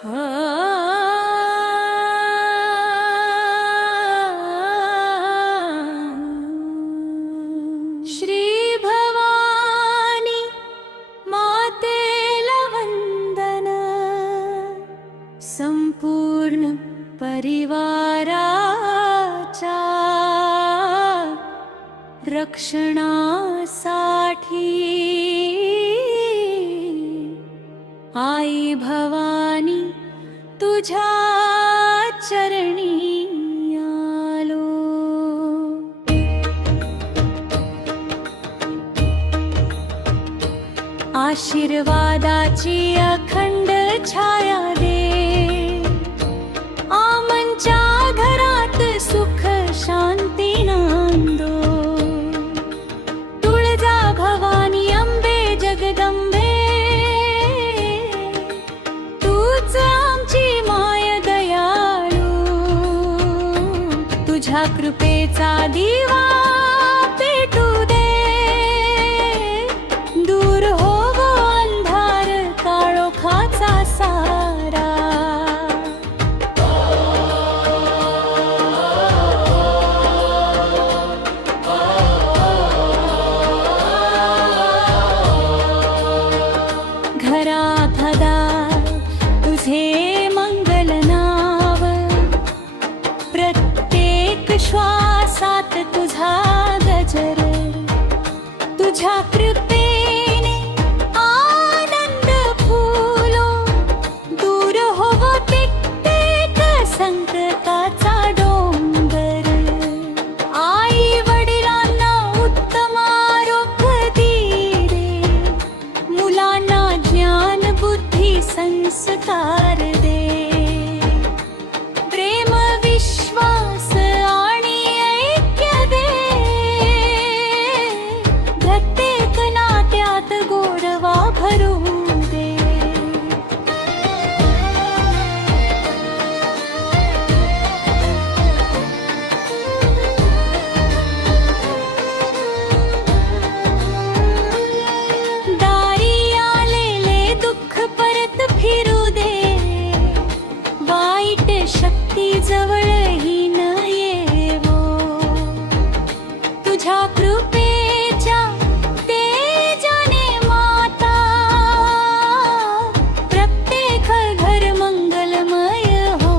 श्री भवानी मातेला वंदन, संपूर्ण परिवाराच्या रक्षणासाठी आई भवानी तुझ्या चरणी आलो। आशीर्वादाची अखंड छाया दे, आमच्या घरात सुख शांती नांदो। तुळजा भवानी अंबे जगदंबे, तूच आमची माय दयाळू। तुझ्या कृपेचा दिवा पेटू दे, दूर होवो अंधार काळोखाचा सारा। घराघरात तुझे मंगल नाव, प्रत्येक श्वासात तुझा गजर। तुझ्या कृपेने आनंद फुलो, दूर होवो प्रत्येक संकटाचा डोंगर। आई वडिलांना उत्तम आरोग्य दे रे, मुलांना ज्ञान बुद्धी संस्कार दे। प्रेम विश्वास आणि ऐक्य दे, प्रत्येक नात्यात गोडवा भरू दे। दारी आलेले दुःख परत फिरू दे, वाईट शक्ती जवळही न येवो। तुझ्या कृपेच्या तेजाने माता, प्रत्येक घर मंगलमय हो।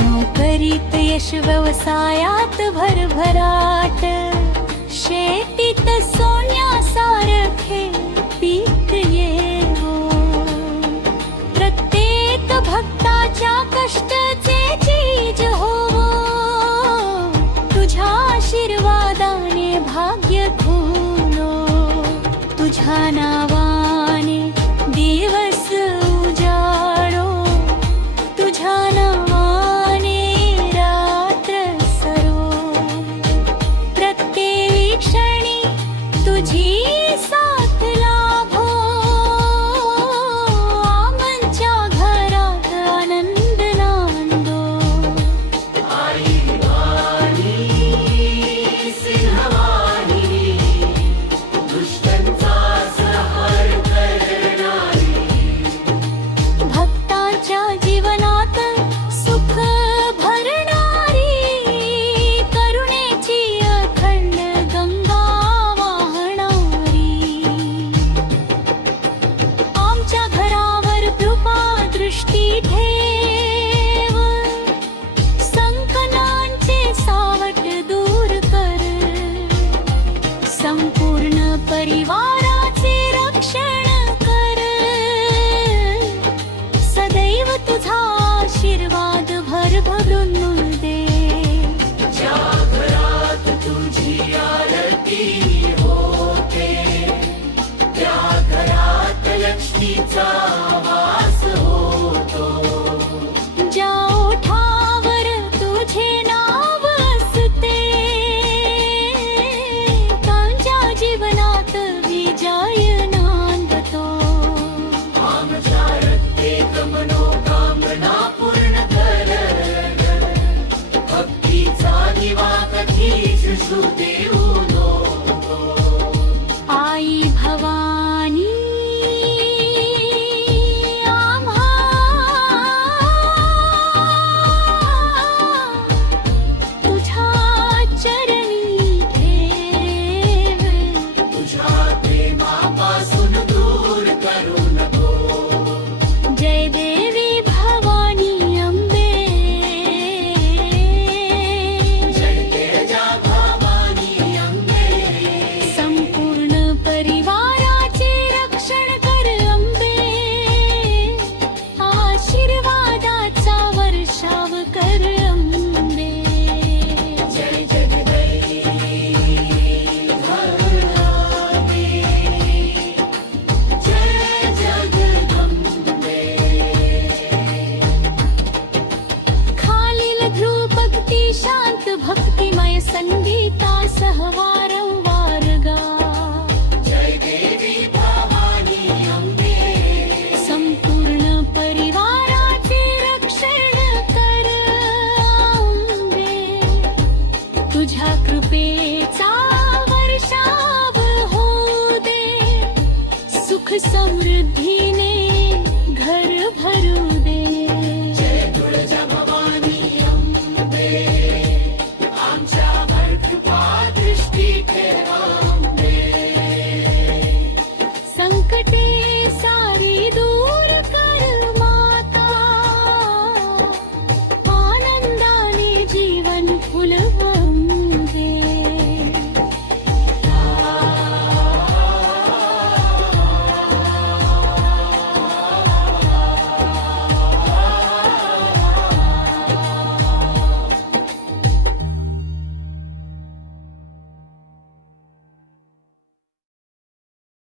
नोकरीत यश, व्यवसायात भरभराट, शेतीत सोन्यासारखे पीक येवो। प्रत्येक भक्ताच्या कष्टाचे चीज होवो, तुझ्या आशीर्वादाने भाग्य खुलो। तुझ्या नावाने दिवस उजाडो, तुझ्या नावाने रात्र सरो। प्रत्येक क्षणी तुझी साथ लाभो, आमच्या घरात आनंद नांदो। दुष्टांचा संहार समृद्धी